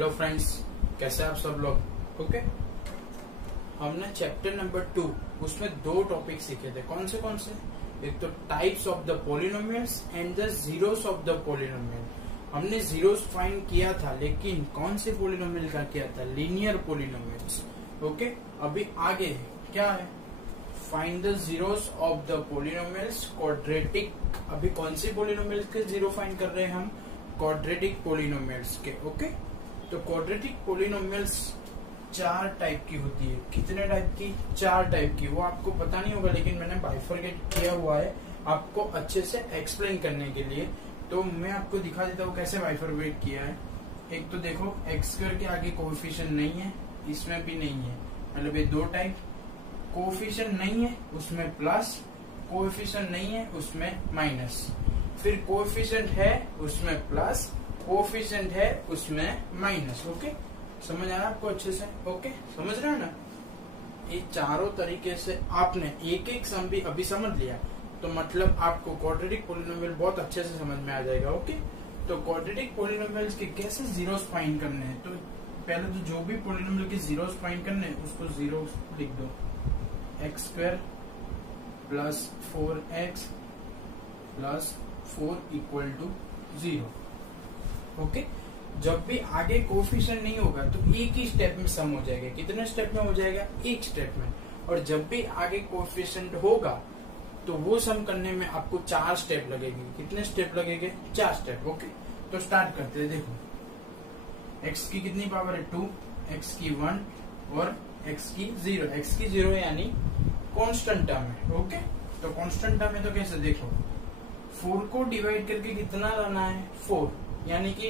Hello friends, कैसे आप सब लोग। ओके, हमने चैप्टर नंबर 2 उसमें 2 टॉपिक सीखे थे। कौन से? एक तो types of the polynomials and the zeros of the polynomial. हमने जीरोस फाइंड किया था, लेकिन कौन से पोलिनोमियल का किया था? Linear polynomials. ओके, अभी आगे क्या है? Find the zeros of the polynomials quadratic. अभी कौन सी पोलिनोमियल्स के जीरो फाइंड कर रहे हैं हम? क्वाड्रेटिक पोलिनोमियल्स के। ओके, तो क्वाड्रेटिक पोलिनोमियल्स 4 टाइप की होती है। कितने टाइप की? 4 टाइप की। वो आपको पता नहीं होगा, लेकिन मैंने बाइफरकेट किया हुआ है आपको अच्छे से एक्सप्लेन करने के लिए। तो मैं आपको दिखा देता हूँ कैसे बाइफरकेट किया है। एक तो देखो, एक्स स्क्वायर के आगे कोएफिशिएंट नहीं है, इसमें भी नहीं है, मतलब ये 2 टाइप। कोएफिशिएंट नहीं है उसमें प्लस, कोएफिशिएंट नहीं है उसमें माइनस, फिर कोएफिशिएंट है उसमें प्लस, कोएफिशिएंट है उसमें माइनस। ओके, समझ आया आपको अच्छे से? ओके, समझ रहे हो ना? ये चारों तरीके से आपने एक एक सम भी अभी समझ लिया, तो मतलब आपको क्वाड्रेटिक पोलिनोमियल बहुत अच्छे से समझ में आ जाएगा। ओके, तो क्वाड्रेटिक पोलिनोमियल्स के कैसे जीरोस फाइंड करने हैं? तो पहले तो जो भी पोलिनोमियल के जीरोस फाइंड करने हैं उसको जीरो लिख दो। X square plus 4x plus 4 equal to 0। Okay, जब भी आगे कोएफिशिएंट नहीं होगा तो एक ही स्टेप में सम हो जाएगा। कितने स्टेप में हो जाएगा? एक स्टेप में। और जब भी आगे कोएफिशिएंट होगा तो वो सम करने में आपको 4 स्टेप लगेंगे। कितने स्टेप लगेंगे? 4 स्टेप। ओके, तो स्टार्ट करते हैं। देखो, x की कितनी पावर है? 2, x की 1 और x की 0। x की 0 यानी कांस्टेंट टर्म है। ओके, तो कांस्टेंट टर्म है तो कैसे? देखो, 4 को डिवाइड करके कितना लाना है? 4, यानी कि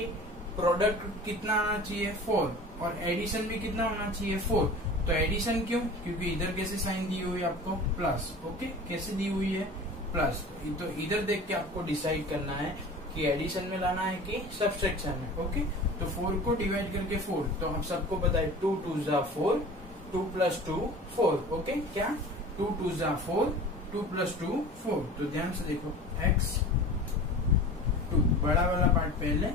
प्रोडक्ट कितना आना चाहिए? 4, और एडिशन भी कितना होना चाहिए? 4। तो एडिशन क्यों? क्योंकि इधर कैसे साइन दी हुई है आपको? प्लस। ओके, कैसे दी हुई है? प्लस। तो इधर देख के आपको डिसाइड करना है कि एडिशन में लाना है कि सब्सट्रैक्शन में। ओके, तो 4 को डिवाइड करके 4, तो हम सबको पता है 2 2 जा 4, 2 प्लस 2 4। ओके, क्या? 2 2 जा 4, 2 प्लस 2 4। तो ध्यान से देखो, x 2 बड़ा वाला पार्ट पहले,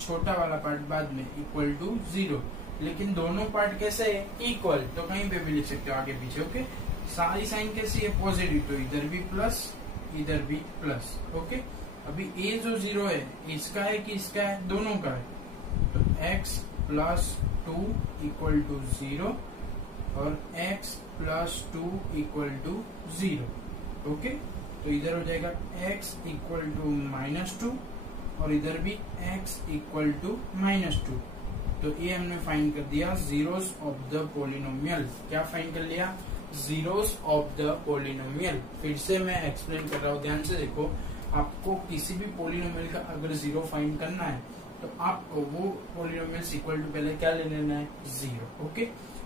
छोटा वाला पार्ट बाद में, इक्वल टू 0। लेकिन दोनों पार्ट कैसे है? इक्वल। तो कहीं पे भी लिख सकते हो आगे पीछे। ओके, सारी साइन कैसी है? पॉजिटिव। तो इधर भी प्लस, इधर भी प्लस। ओके, अभी ये जो 0 है इसका है कि इसका है? दोनों का है। तो x प्लस 2 इक्वल टू 0 और x plus 2 equal to 0। Okay, तो इधर हो जाएगा x इक्वल टू -2 और इधर भी x इक्वल टू -2। तो ये हमने फाइंड कर दिया जीरोस ऑफ द पोलिनोमियल। क्या फाइंड कर लिया? Zeros of the polynomial. फिर से मैं एक्सप्लेन कर रहा हूँ, ध्यान से देखो। आपको किसी भी पोलिनोमियल का अगर जीरो फाइंड करना है तो आपको वो पोलिनोमियल इक्वल टू पहले क्या ले लेना है? 0। ओके,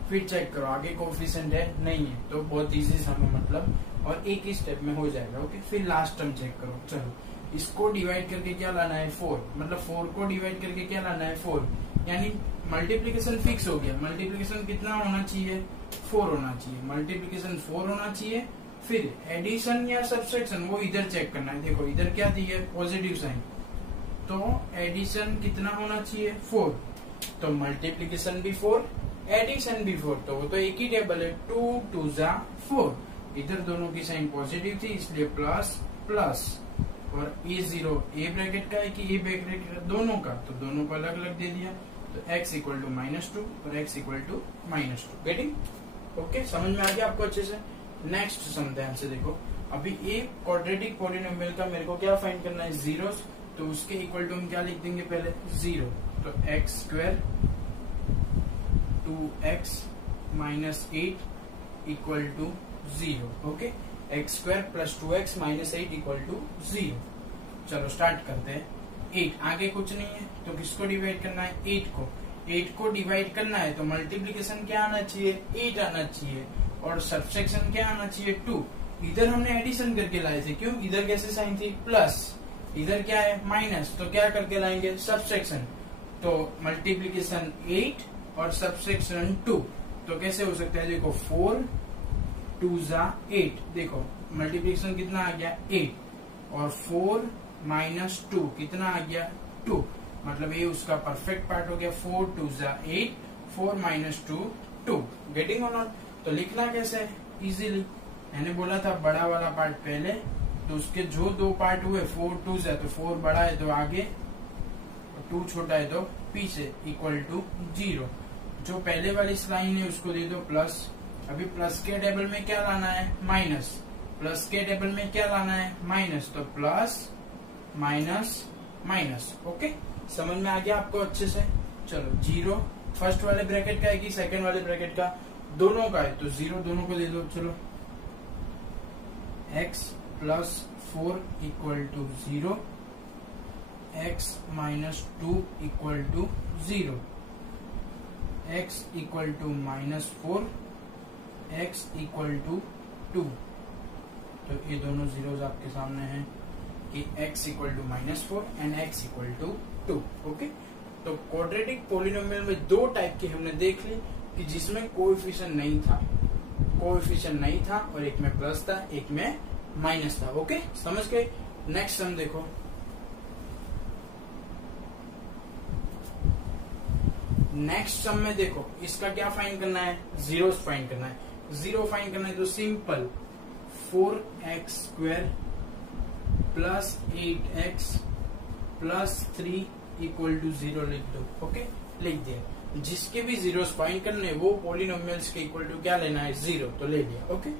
फिर चेक करो आगे कोएफिशिएंट है नहीं है, तो बहुत इजी सम है मतलब, और एक ही स्टेप में हो जाएगा। ओके, फिर लास्ट टर्म चेक करो। चलो, इसको डिवाइड करके क्या लाना है? 4। मतलब 4 को डिवाइड करके क्या लाना है? 4, यानी मल्टीप्लीकेशन फिक्स हो गया। मल्टीप्लीकेशन कितना होना चाहिए? 4 होना चाहिए। मल्टीप्लीकेशन 4 होना चाहिए। फिर एडिशन या सब्सट्रैक्शन वो इधर चेक करना है। देखो, इधर क्या दी है? Positive sign. तो एडिशन कितना होना चाहिए? 4। तो मल्टीप्लीकेशन भी 4, एडिशन भी 4, तो वो तो एक ही टेबल है। 2 2 जा 4। इधर दोनों की साइन पॉजिटिव थी, इसलिए प्लस प्लस। और ए 0 ए ब्रैकेट का है कि ए ब्रैकेट का? दोनों का, तो दोनों को अलग अलग दे दिया। तो x इक्वल टू -2 और x equal to -2। Getting? Okay, समझ में आ गया आपको अच्छे से? नेक्स्ट सम ध्यान से देखो। अभी एक क्वाड्रेटिक पोलिनोमियल का मेरे को क्या फाइंड करना है? जीरोस। तो उसके इक्वल टू हम क्या लिख देंगे? पहले 0। तो x square 2x minus 8 equal to 0। Okay, x square plus 2x minus 8 equal to 0। चलो स्टार्ट करते हैं। 8 आगे कुछ नहीं है, तो किसको डिवाइड करना है? 8 को। 8 को डिवाइड करना है तो मल्टीप्लीकेशन क्या आना चाहिए? 8 आना चाहिए। और सब्सट्रैक्शन क्या आना चाहिए? 2। इधर हमने एडिशन करके लाए थे, क्यों? इधर कैसे साइन थी? प्लस। इधर क्या है? माइनस। तो क्या करके लाएंगे? सब्सट्रैक्शन। तो मल्टीप्लीकेशन 8 और सब्सट्रैक्शन 2। तो कैसे हो सकता है? देखो, 4 2 जा 8। देखो, मल्टीप्लीकेशन कितना आ गया? 8 और 4 -2 कितना आ गया? 2। मतलब ये उसका परफेक्ट पार्ट हो गया। 4 2 जा 8, 4 माइनस 2 2। गेटिंग और नॉट? तो लिखना कैसे है इजीली, मैंने बोला था बड़ा वाला पार्ट पहले, तो उसके जो दो पार्ट हुए 4 2 है तो 4 बड़ा है तो आगे, 2 छोटा है तो पीछे, इक्वल टू 0। जो पहले वाली लाइन है उसको दे दो प्लस। अभी प्लस के टेबल में क्या लाना है? माइनस। प्लस के टेबल में क्या लाना है? माइनस। तो प्लस माइनस माइनस। ओके, समझ में आ गया आपको अच्छे से? चलो 0 फर्स्ट वाले ब्रैकेट का है कि सेकंड वाले ब्रैकेट का? दोनों का है, तो 0 दोनों को दे दो। चलो x plus 4 equal to 0, x minus 2 equal to 0, x equal to minus 4, x equal to 2। तो ये दोनों जीरोज आपके सामने हैं कि x equal to minus 4 and x equal to 2। Okay, तो क्वाड्रेटिक पॉलिनोमियल में दो टाइप की हमने देख ली कि जिसमें कोएफिशिएंट नहीं था, कोएफिशिएंट नहीं था, और एक में प्लस था, एक में माइनस था। ओके, समझ गए? नेक्स्ट सम देखो। नेक्स्ट सम में देखो, इसका क्या फाइंड करना है? जीरोस फाइंड करना है। जीरो फाइंड करना है तो simple 4x square plus 8x plus 3 equal to 0 लिख दो। ओके, लिख दिया। जिसके भी जीरोस फाइंड करने वो पॉलिनोमियल्स के इक्वल टू क्या लेना है? 0, तो ले लिया। ओके,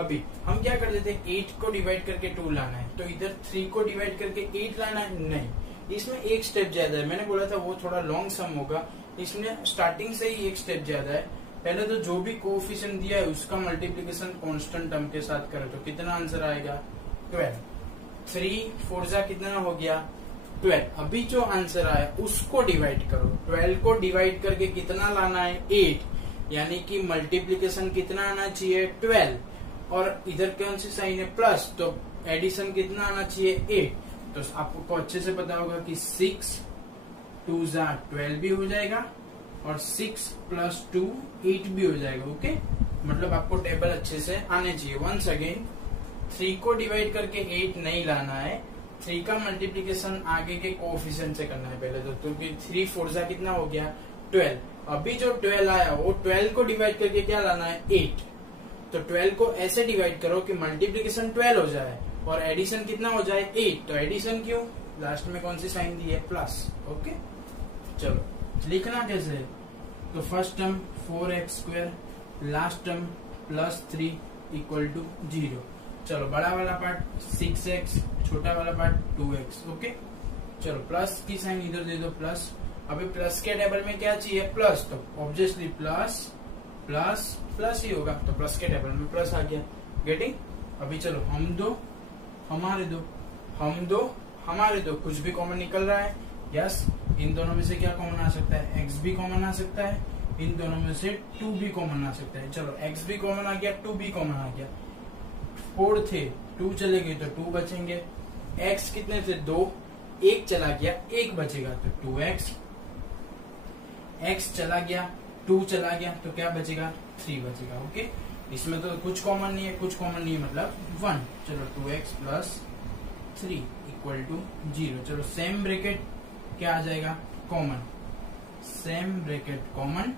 अभी हम क्या कर देते हैं? 8 को डिवाइड करके 2 लाना है, तो इधर 3 को डिवाइड करके 8 लाना है? नहीं, इसमें एक स्टेप ज्यादा है। मैंने बोला था वो थोड़ा लॉन्ग सम होगा, इसमें स्टार्टिंग से ही एक स्टेप ज्यादा है। पहले तो जो भी कोएफिशिएंट दिया है उसका मल्टीप्लीकेशन कांस्टेंट टर्म के साथ करो, तो कितना आंसर आएगा? 12। 3 4 जा कितना हो गया? 12। अभी जो आंसर आया उसको डिवाइड करो। 12 को डिवाइड करके कितना लाना है? 8। यानी कि मल्टीप्लीकेशन कितना आना चाहिए? 12। और इधर कौन सी साइन है? प्लस, तो एडिशन कितना आना चाहिए? 8। तो आपको अच्छे से पता होगा कि 6 2 जा 12 भी हो जाएगा, और 6 प्लस 2 8 भी हो जाएगा। ओके, मतलब आपको टेबल अच्छे से आने चाहिए। वंस अगेन 3 को डिवाइड करके 8 नहीं लाना है, 3 का मल्टीप्लीकेशन आगे के कोएफिशिएंट से करना है पहले तो, क्योंकि 3 4 जा कितना हो गया? 12। अभी जो 12 आया वो 12 को डिवाइड करके क्या लाना है? 8। तो 12 को ऐसे डिवाइड करो कि मल्टीप्लीकेशन 12 हो जाए और एडिशन कितना हो जाए? 8। तो एडिशन क्यों? लास्ट में कौन सी साइन दी है? प्लस। ओके, चलो लिखना कैसे है? तो first term 4x square, last term plus 3 equal to 0। चलो बड़ा वाला पार्ट 6x, छोटा वाला पार्ट 2x। ओके, चलो प्लस की साइन इधर दे दो प्लस। अभी प्लस के टेबल में क्या चाहिए? प्लस, तो ऑब्वियसली प्लस प्लस प्लस ही होगा, तो प्लस के टेबल में प्लस आ गया। गेटिंग? अभी चलो हम दो हमारे दो, हम दो हमारे दो, कुछ भी कॉमन निकल रहा है? यस। इन दोनों में से क्या कॉमन आ सकता है? x भी कॉमन आ सकता है, इन दोनों में से 2 भी कॉमन आ सकता है। चलो x भी कॉमन आ गया, 2 भी कॉमन आ गया। 4 थे, 2 चले गए तो 2 बचेंगे। x कितने थे? 2, 1 चला गया, 1 बचेगा तो 2x। x चला गया, 2 चला गया, तो क्या बचेगा? 3 बचेगा। ओके, इसमें तो कुछ कॉमन नहीं है, कुछ कॉमन नहीं है मतलब 1। चलो 2x प्लस 3 इक्वल टू 0। चलो सेम ब्रैकेट क्या आ जाएगा? कॉमन, सेम ब्रैकेट कॉमन,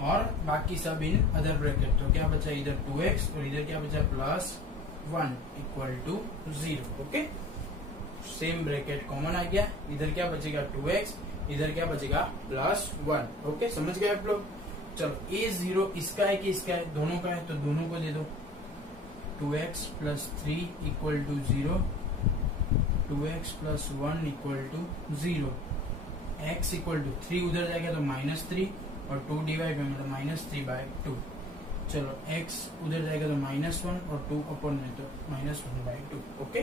और बाकी सब इन अदर ब्रैकेट। तो क्या बचा? इधर 2x और इधर क्या बचा? Plus 1 equal to 0। Okay, same bracket common आ गया, इधर क्या बचेगा? 2x, इधर क्या बचेगा? प्लस 1। ओके, समझ गए आप लोग? चलो ये 0 इसका है कि इसका है? दोनों का है, तो दोनों को दे दो। 2x plus 3 equal to 0, 2x plus 1 equal to 0, x equal to 3 उधर जाएगा तो -3, और 2 डिवाइड में मतलब -3/2। चलो x उधर जाएगा तो -1, और 2 अपॉन में तो -1/2। ओके,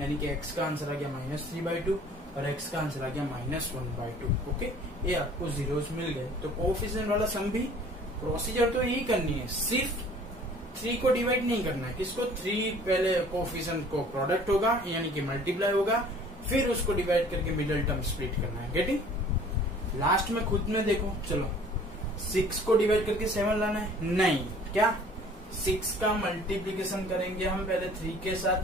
यानी कि x का आंसर आ गया -3/2 और x का आंसर आ गया -1/2। ओके, ये आपको जीरोस मिल गए। तो कोएफिशिएंट वाला सम भी प्रोसीजर तो यही करनी है, सिर्फ 3 को डिवाइड नहीं करना है। किसको? 3 पहले कोएफिशिएंट को प्रोडक्ट होगा यानी कि मल्टीप्लाई होगा, फिर उसको डिवाइड करके मिडिल टर्म स्प्लिट करना है। गेटिंग? लास्ट में खुद में देखो। चलो 6 को डिवाइड करके 7 लाना है? नहीं, क्या 6 का मल्टीप्लीकेशन करेंगे हम पहले 3 के साथ,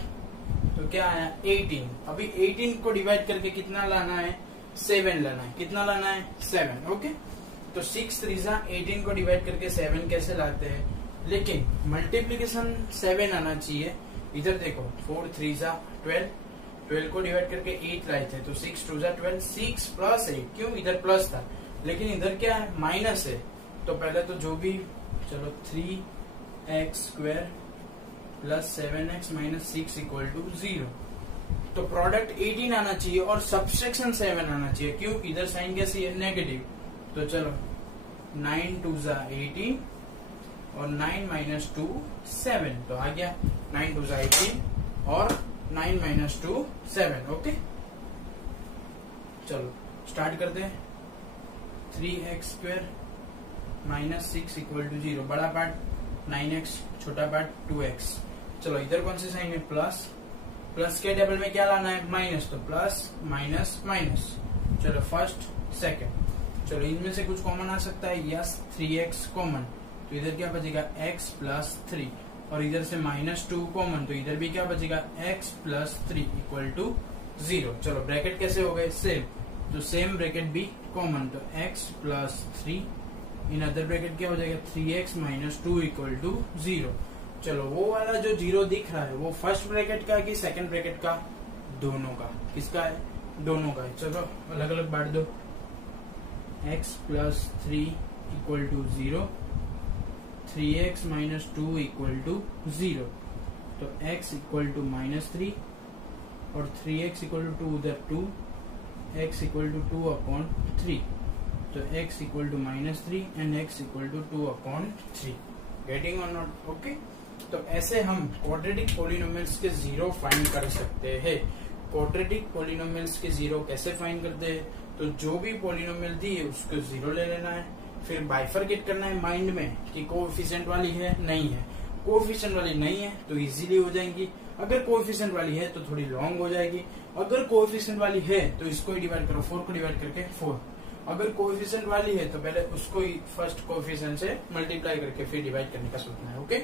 तो क्या आया? 18। अभी 18 को डिवाइड करके कितना लाना है? 7 लाना है। कितना लाना है? 7। ओके, तो 6 3 18 को डिवाइड करके 7 कैसे लाते हैं, लेकिन मल्टीप्लीकेशन 7 आना चाहिए। इधर देखो 4 3 12, 12 को डिवाइड करके 8 लाए थे, तो 6 2 12, 6 प्लस 8, क्यों इधर प्लस था, लेकिन इधर क्या है, माइनस है। तो पहले तो जो भी, चलो 3x² plus 7x minus 6 equal to 0। तो प्रोडक्ट 18 आना चाहिए और सब्सट्रैक्शन 7 आना चाहिए, क्यों, इधर साइन कैसी है, नेगेटिव। तो चलो 9 2 18 और 9 माइनस 2 7, तो आ गया 9 2 18 और 9 माइनस 2 7। ओके, चलो स्टार्ट करते हैं। 3x² माइनस 6 इक्वल टू 0, बड़ा पार्ट 9x, छोटा पार्ट 2x। चलो इधर कौन से साइन है, प्लस, प्लस के टेबल में क्या लाना है, माइनस, तो प्लस माइनस माइनस। चलो फर्स्ट सेकंड, चलो इनमें से कुछ कॉमन आ सकता है, यस 3x कॉमन, तो इधर क्या बचेगा, x प्लस 3, और इधर से -2 कॉमन, तो इधर भी क्या बचेगा, x प्लस 3 इक्वल टू 0। चलो ब्रैकेट कैसे हो गए, सेम, तो सेम ब्रैकेट भी कॉमन, तो x plus 3 in other bracket क्या हो जाएगा, 3x माइनस 2 इक्वल टू 0। चलो वो वाला जो 0 दिख रहा है वो फर्स्ट ब्रैकेट का कि सेकंड ब्रैकेट का, दोनों का। किसका है, दोनों का है। चलो अलग अलग बांट दो, x plus 3 equal to 0, 3x minus 2 equal to 0, तो x इक्वल टू -3 और 3x इक्वल टू 2 उधर 2, x इक्वल टू 2/3, तो x equal to -3 and x equal to 2/3। Getting और नॉट? ओके, तो ऐसे हम क्वाड्रेटिक पोलिनोमियल्स के 0 फाइंड कर सकते हैं। क्वाड्रेटिक पोलिनोमियल्स के 0 कैसे फाइंड करते हैं, तो जो भी पोलिनोमियल दी है उसको 0 ले लेना है, फिर बाइफरकेट करना है माइंड में कि कोएफिशिएंट वाली है नहीं है। कोएफिशिएंट वाली नहीं है तो इजीली हो जाएंगी, अगर कोएफिशिएंट वाली है तो थोड़ी लॉन्ग हो जाएगी। अगर कोएफिशिएंट वाली है तो इसको ही डिवाइड करो, 4 को डिवाइड करके 4। अगर कोएफिशिएंट वाली है तो पहले उसको ही फर्स्ट कोएफिशिएंट से मल्टीप्लाई करके फिर डिवाइड करने का सोचना है। ओके,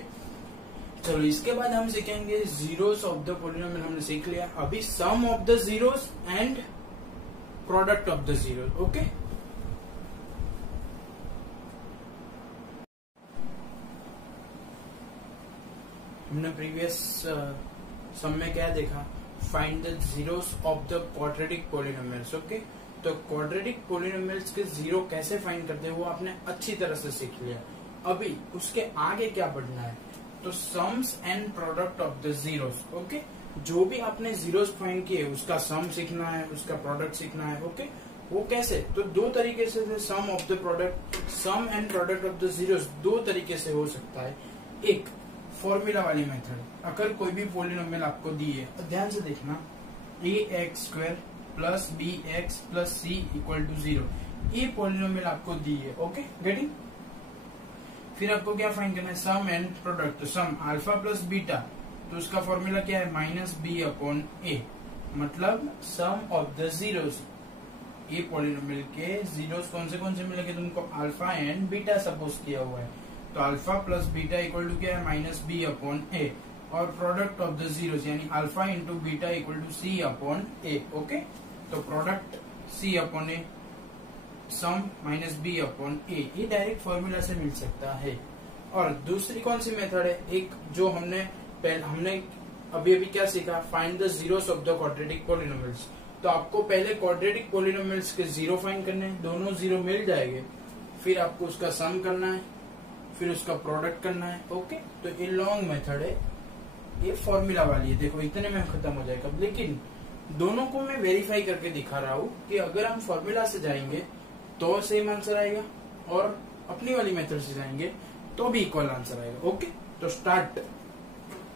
चलो इसके बाद हम सीखेंगे जीरोस ऑफ द पोलिनोमियल। हमने सीख लिया, अभी sum of the zeros and product of the zeros. Okay, हमने प्रीवियस सम में क्या देखा, find the zeros of the quadratic polynomials. Okay, तो क्वाड्रेटिक पोलिनोमियल्स के 0 कैसे फाइंड करते हैं वो आपने अच्छी तरह से सीख लिया। अभी उसके आगे क्या पढ़ना है, तो sums and product of the zeros. Okay, जो भी आपने जीरोस फाइंड किए उसका सम सीखना है, उसका प्रोडक्ट सीखना है। ओके, वो कैसे, तो 2 तरीके से sum of the product, sum and product of the zeros 2 तरीके से हो सकता है। एक फॉर्मूला वाली मेथड, अगर कोई भी पोलिनोमियल आपको दी है तो ध्यान से देखना, ax² plus bx plus c equal to 0, ये पोलिनोमियल आपको दी है। Okay, getting? फिर आपको क्या फाइंड करना है, सम एंड प्रोडक्ट। तो सम अल्फा प्लस बीटा, तो उसका फॉर्मूला क्या है, -b/a, मतलब सम ऑफ द जीरोस। ये पोलिनोमियल के जीरोस कौन से मिलेंगे तुमको, अल्फा एंड बीटा सपोज किया हुआ है, तो alpha plus beta equal to क्या है, -b/a, और प्रोडक्ट ऑफ द जीरोस यानी alpha into beta equal to c/a। Okay, तो प्रोडक्ट c/a, सम -b/a, ये डायरेक्ट फॉर्मूला से मिल सकता है। और दूसरी कौन सी मेथड है, एक जो हमने अभी क्या सीखा, find the zeros of the quadratic polynomials. तो आपको पहले क्वाड्रेटिक पोलिनोमियल्स के 0 फाइंड करने हैं, दोनों 0 मिल जाएंगे, फिर आपको उसका सम करना है, फिर उसका प्रोडक्ट करना है। ओके, तो ये लॉन्ग मेथड है, ये फॉर्मूला वाली है। देखो इतने में खत्म हो जाएगा, लेकिन दोनों को मैं वेरीफाई करके दिखा रहा हूँ कि अगर हम फॉर्मूला से जाएंगे तो सेम आंसर आएगा, और अपनी वाली मेथड से जाएंगे तो भी इक्वल आंसर आएगा। ओके, तो स्टार्ट।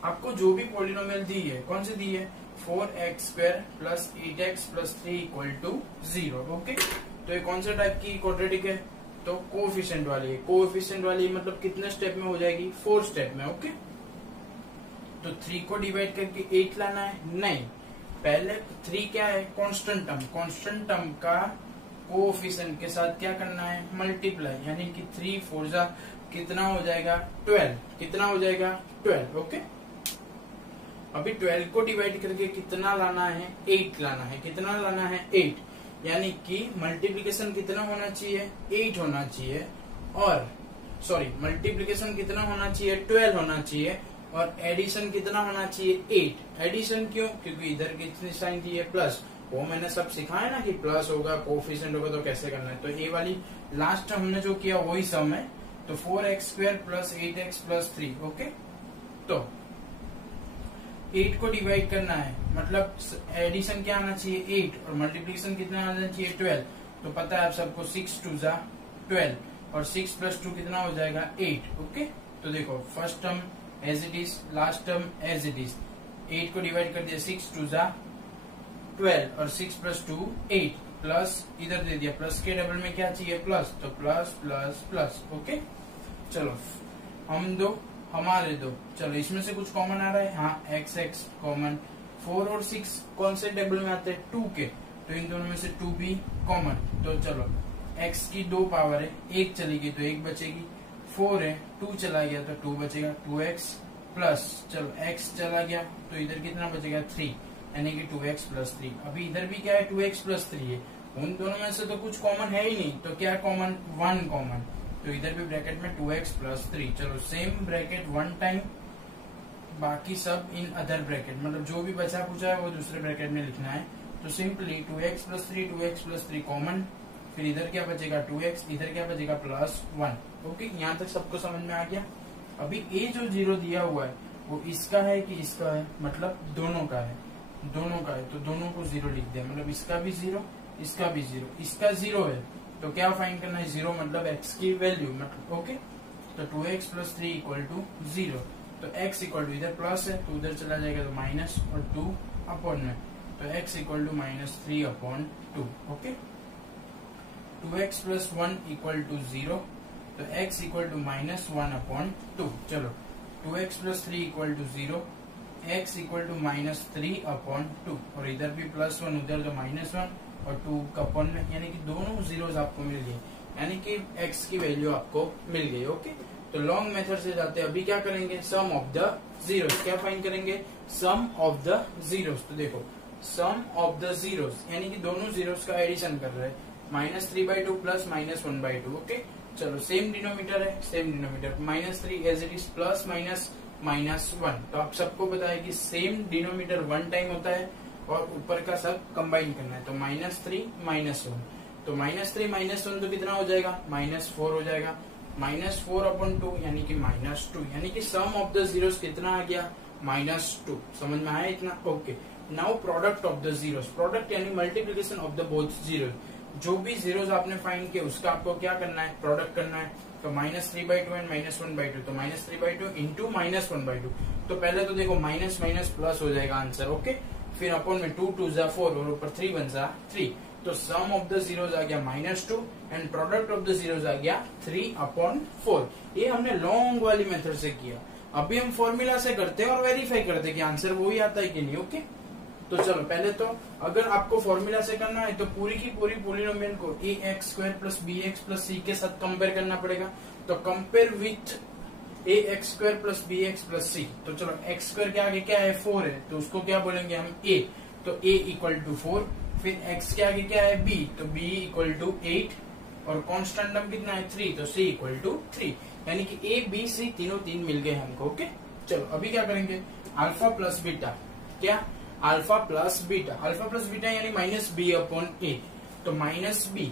आपको जो भी पोलिनोमियल दी है, कौन सी दी है, 4x² plus 8x plus 3 equal to 0। Okay, तो ये कौन सा टाइप की क्वाड्रेटिक है, तो कोएफिशिएंट वाली है। कोएफिशिएंट वाली मतलब कितने स्टेप में हो जाएगी, 4 स्टेप में। ओके, तो 3 को डिवाइड करके 8 लाना है, नहीं, पहले 3 क्या है, कांस्टेंट टर्म, कांस्टेंट टर्म का कोएफिशिएंट के साथ क्या करना है, मल्टीप्लाई, यानी कि 3 4 जा कितना हो जाएगा, 12, कितना हो जाएगा, 12। ओके, अभी 12 को डिवाइड करके कितना लाना है, 8 लाना है, कितना लाना है, 8। यानी कि मल्टीप्लीकेशन कितना होना चाहिए, 8 होना चाहिए, और सॉरी मल्टीप्लीकेशन कितना होना चाहिए, 12 होना चाहिए, और एडिशन कितना होना चाहिए, 8। एडिशन क्यों, क्योंकि इधर कितनी साइन थी, प्लस, वो मैंने सब सिखाया ना कि प्लस होगा, कोफिशिएंट होगा तो कैसे करना है। तो ये वाली लास्ट हमने जो किया वही सम है। तो 4x² plus 8x plus 3। Okay, तो 8 को डिवाइड करना है, मतलब एडिशन क्या आना चाहिए, 8, और मल्टीप्लीकेशन कितना आना चाहिए, 12। तो पता है आप सबको 6 2 जा 12, और 6 प्लस 2 कितना हो जाएगा, 8। ओके, तो देखो first term as it is, last term as it is. 8 को डिवाइड कर दिया, 6 2 जा 12, और 6 प्लस 2 8, प्लस इधर दे दिया, प्लस के डबल में क्या चाहिए, प्लस, तो प्लस प्लस प्लस। ओके, चलो हम दो, हमारे दो, चलो इसमें से कुछ कॉमन आ रहा है, हाँ x x कॉमन। 4 और 6 कौन से टेबल में आते हैं, 2 के, तो इन दोनों में से 2 भी कॉमन। तो चलो x की 2 पावर है, 1 चली गई तो 1 बचेगी, 4 है 2 चला गया तो 2 बचेगा, 2x प्लस, चलो x चला गया तो इधर कितना बचेगा, 3, यानी कि 2x प्लस 3। अभी इधर भी क्या है, 2x प्लस 3 है, उन दोनों में से तो कुछ कॉमन है ही नहीं, तो क्या कॉमन, 1 कॉमन, तो इधर भी ब्रैकेट में 2x प्लस 3। चलो सेम ब्रैकेट 1 टाइम, बाकी सब इन अदर ब्रैकेट, मतलब जो भी बचा पूछा है वो दूसरे ब्रैकेट में लिखना है। तो simply 2x plus 3, 2x plus 3 common, फिर इधर क्या बचेगा 2x, इधर क्या बचेगा प्लस 1। ओके, यहाँ तक सबको समझ में आ गया। अभी ये जो 0 दिया हुआ है वो इसका है कि इसका है, मतलब दोनों का है, दोनों का है, तो दोनों को 0 लिख दिया, मतलब इसका भी 0, इसका भी 0, इसका 0 है तो क्या फाइंड करना है, 0 मतलब x की वैल्यू, मतलब ओके। तो 2x प्लस 3 इक्वल टू 0, तो x इक्वल टू इधर प्लस है तो उधर चला जाएगा तो माइनस, और 2 अपॉन में, तो x equal to -3 upon 2। Okay, 2x plus 1 equal to 0, तो x इक्वल टू -1 अपॉन 2। चलो 2x plus 3 equal to 0, x equal to -3 upon 2, और इधर भी +1, उधर तो -1 और 2 का अपॉन में, यानी कि दोनों जीरोस आपको मिल गए, यानी कि x की वैल्यू आपको मिल गई। ओके, तो लॉन्ग मेथड से जाते हैं, अभी क्या करेंगे, सम ऑफ द जीरोस। क्या फाइंड करेंगे, सम ऑफ द जीरोस। तो देखो सम ऑफ द जीरोस, यानी कि दोनों जीरोस का एडिशन कर रहे हैं, -3/2 प्लस -1/2। ओके, चलो सेम डिनोमीटर है, same denominator, -3 as it is, plus minus -1। तो आप सबको पता है कि सेम डिनोमीटर 1 टाइम होता है और ऊपर का सब कंबाइन करना है, तो -3 -1, तो -3 -1 तो कितना हो जाएगा, -4 हो जाएगा, -4 अपॉन 2 यानी कि -2, यानी कि सम ऑफ द जीरोस कितना आ गया, -2। समझ में आया इतना। Okay, now product of the zeros, product यानी multiplication of the both zeros. जो भी जीरोस आपने फाइंड किया उसका आपको क्या करना है, प्रोडक्ट करना है। तो -3/2 एंड -1/2, तो -3/2 इंटू -1/2। तो पहले तो देखो माइनस माइनस प्लस हो जाएगा आंसर। ओके, फिर अपॉन में 2 2 जा 4 और ऊपर 3 1 जा 3, तो सम ऑफ द जीरोस आ गया -2 and product of the zeros आ गया 3/4। ये हमने लॉन्ग वाली मेथड से किया। अभी हम फॉर्मूला से करते हैं और वेरीफाई करते हैं कि आंसर वही आता है कि नहीं। ओके, तो चलो पहले तो अगर आपको फॉर्मूला से करना है तो पूरी की पूरी पॉलिनोमियल को ax² plus bx plus c के साथ कंपेयर करना पड़ेगा। तो compare with ax² plus bx plus c। तो चलो x² के आगे क्या है, 4 है, तो उसको क्या बोलेंगे हम a, तो a इक्वल टू 4। फिर x के आगे क्या है b, तो b इक्वल टू 8 और कांस्टेंट टर्म कितना है 3, तो c इक्वल टू 3, यानी कि a b c तीनों 3 मिल गए हमको। ओके, चलो अभी क्या करेंगे, अल्फा प्लस बीटा, क्या alpha plus beta, alpha plus beta यानी -b अपॉन a, तो -b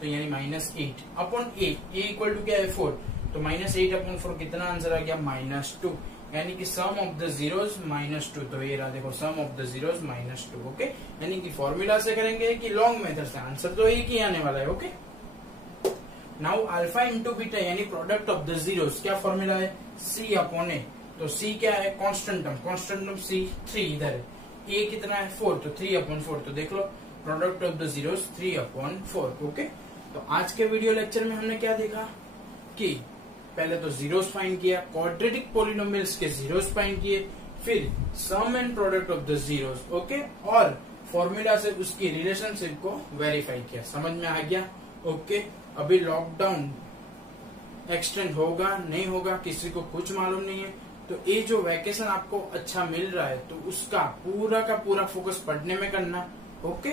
तो यानी -8 अपॉन a इक्वल टू क्या है 4, तो -8 अपॉन 4 कितना आंसर आ गया -2, यानी कि सम ऑफ द जीरोस -2। तो ये रहा देखो सम ऑफ द जीरोस -2। ओके, यानी कि फॉर्मूला से करेंगे कि लॉन्ग मेथड से, आंसर तो एक ही आने वाला है। Okay, now alpha into beta यानी प्रोडक्ट ऑफ द जीरोस, क्या फॉर्मूला है, c अपॉन a। तो c क्या है, कांस्टेंट टर्म c 3 इधर है, a कितना है 4, तो 3/4, तो देख लो product of the zeros 3/4। Okay, तो आज के वीडियो लेक्चर में हमने क्या देखा कि पहले तो जीरोस फाइंड किया, क्वाड्रेटिक पॉलिनोमियल्स के जीरोस फाइंड किए, फिर sum and product of the zeros. Okay, और फॉर्मूला से उसकी रिलेशनशिप को वेरीफाई किया। समझ में आ गया। ओके, अभी लॉकडाउन एक्सटेंड होगा नहीं होगा किसी को कुछ मालूम नहीं है, तो ये जो वैकेशन आपको अच्छा मिल रहा है तो उसका पूरा का पूरा फोकस पढ़ने में करना। ओके,